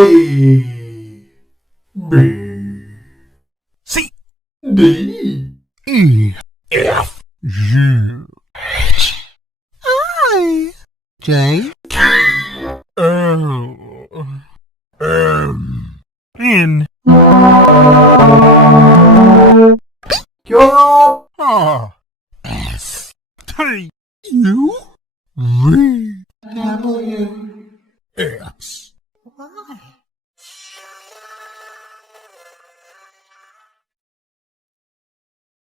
B, C, D, E, F, G, H, I, J, L, M, N, Q, R, S, T, U, V, W, X, Y.